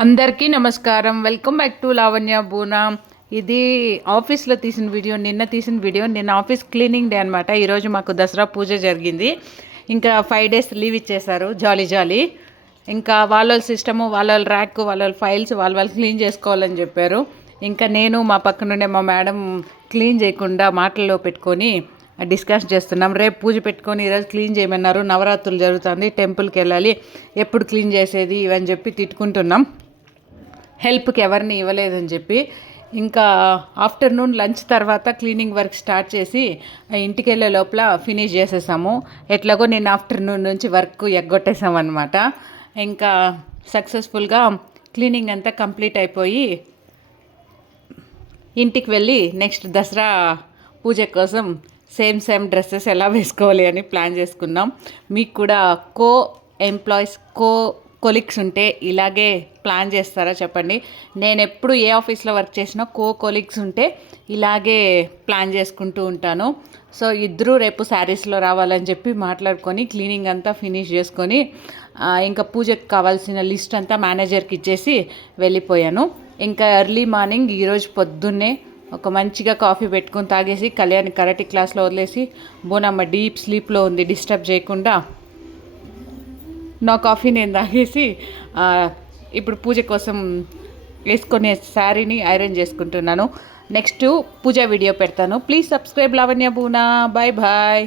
అందరికీ నమస్కారం. Welcome back to Lavanya Boona. ఇది ఆఫీస్లో తీసిన వీడియో, నిన్న ఆఫీస్ క్లీనింగ్ డే అనమాట. ఈరోజు మాకు దసరా పూజ జరిగింది. ఇంకా 5 days లీవ్ ఇచ్చేశారు, జాలీ. ఇంకా వాళ్ళ సిస్టము, వాళ్ళ ర్యాక్, వాళ్ళ ఫైల్స్ వాళ్ళు క్లీన్ చేసుకోవాలని చెప్పారు. ఇంకా నేను మా పక్కనుండే మా మేడం క్లీన్ చేయకుండా మాటల్లో పెట్టుకొని డిస్కస్ చేస్తున్నాం. రేపు పూజ పెట్టుకొని ఈరోజు క్లీన్ చేయమన్నారు. నవరాత్రులు జరుగుతుంది, టెంపుల్కి వెళ్ళాలి, ఎప్పుడు క్లీన్ చేసేది ఇవని చెప్పి తిట్టుకుంటున్నాం. హెల్ప్కి ఎవరిని ఇవ్వలేదని చెప్పి ఇంకా ఆఫ్టర్నూన్ లంచ్ తర్వాత క్లీనింగ్ వర్క్ స్టార్ట్ చేసి ఇంటికి వెళ్ళే లోపల ఫినిష్ చేసేసాము. ఎట్లాగో నేను ఆఫ్టర్నూన్ నుంచి వర్క్ ఎగ్గొట్టేసామన్నమాట. ఇంకా సక్సెస్ఫుల్గా క్లీనింగ్ అంతా కంప్లీట్ అయిపోయి ఇంటికి వెళ్ళి నెక్స్ట్ దసరా పూజ కోసం సేమ్ డ్రెస్సెస్ ఎలా వేసుకోవాలి అని ప్లాన్ చేసుకున్నాం. మీకు కూడా ఎంప్లాయీస్ కొలీగ్స్ ఉంటే ఇలాగే ప్లాన్ చేస్తారా చెప్పండి. నేను ఎప్పుడు ఏ ఆఫీస్లో వర్క్ చేసినా కొలీగ్స్ ఉంటే ఇలాగే ప్లాన్ చేసుకుంటూ ఉంటాను. సో ఇద్దరు రేపు శారీస్లో రావాలని చెప్పి మాట్లాడుకొని క్లీనింగ్ అంతా ఫినిష్ చేసుకొని ఇంకా పూజకు కావాల్సిన లిస్ట్ అంతా మేనేజర్కి ఇచ్చేసి వెళ్ళిపోయాను. ఇంకా ఎర్లీ మార్నింగ్ ఈరోజు పొద్దున్నే ఒక మంచిగా కాఫీ పెట్టుకొని తాగేసి కళ్యాణ్ కరాటే క్లాస్లో వదిలేసి బోనమ్మ డీప్ స్లీప్లో ఉంది, డిస్టర్బ్ చేయకుండా నా కాఫీ నేను తాగేసి ఇప్పుడు పూజ కోసం వేసుకునే శారీని ఐరన్ చేసుకుంటున్నాను. నెక్స్ట్ పూజ వీడియో పెడతాను. Please subscribe Lavanya Boona. Bye.